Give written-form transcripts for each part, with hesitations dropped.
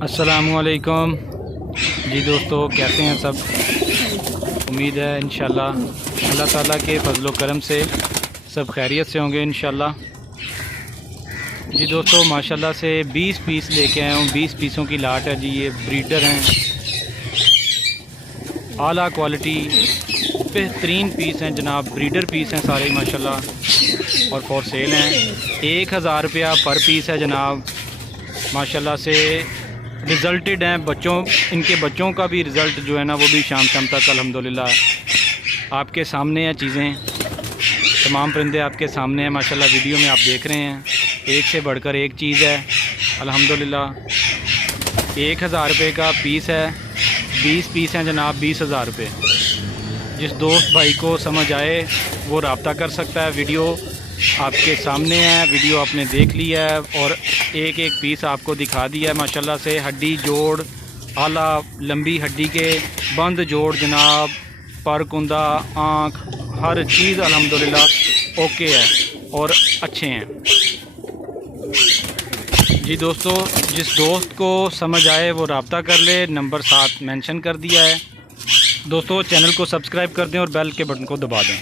अस्सलामुअलैकुम जी दोस्तों, कैसे हैं सब। उम्मीद है इंशाल्लाह अल्लाह ताला के फजलो करम से सब खैरियत से होंगे इंशाल्लाह। जी दोस्तों, माशाल्लाह से 20 पीस लेके आया हूँ। 20 पीसों की लाट है जी। ये ब्रीडर हैं, आला क्वालिटी बेहतरीन पीस हैं जनाब। ब्रीडर पीस हैं सारे माशाल्लाह और फॉर सेल हैं। 1000 रुपया पर पीस है जनाब। माशाल्लाह से रिज़ल्टेड हैं बच्चों, इनके बच्चों का भी रिज़ल्ट जो है ना वो भी शाम शाम तक अल्हम्दुलिल्लाह आपके सामने हैं। चीज़ें तमाम परिंदे आपके सामने हैं माशाल्लाह, वीडियो में आप देख रहे हैं। एक से बढ़कर एक चीज़ है अल्हम्दुलिल्लाह। 1000 रुपये का पीस है। 20 पीस हैं जनाब, 20,000 रुपये। जिस दोस्त भाई को समझ आए वो रब्ता कर सकता है। वीडियो आपके सामने है, वीडियो आपने देख लिया है और एक एक पीस आपको दिखा दिया है माशाल्लाह से। हड्डी जोड़ आला, लंबी हड्डी के बंद जोड़ जनाब, पर कुंदा, आँख, हर चीज़ अल्हम्दुलिल्लाह ओके है और अच्छे हैं जी दोस्तों। जिस दोस्त को समझ आए वो रब्ता कर ले, नंबर साथ मेंशन कर दिया है। दोस्तों चैनल को सब्सक्राइब कर दें और बेल के बटन को दबा दें।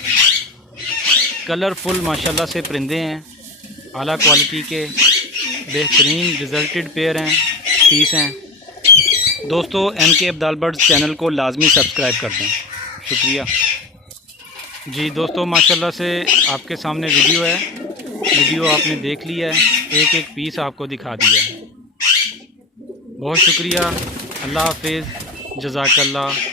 कलरफुल माशाल्लाह से परिंदे हैं, आला क्वालिटी के बेहतरीन रिजल्टेड पेयर हैं, पीस हैं। दोस्तों MK अब्दाल बर्ड्स चैनल को लाजमी सब्सक्राइब कर दें, शुक्रिया जी। दोस्तों माशाल्लाह से आपके सामने वीडियो है, वीडियो आपने देख लिया है, एक एक पीस आपको दिखा दिया है। बहुत शुक्रिया, अल्लाह हाफिज़, जज़ाकल्लाह।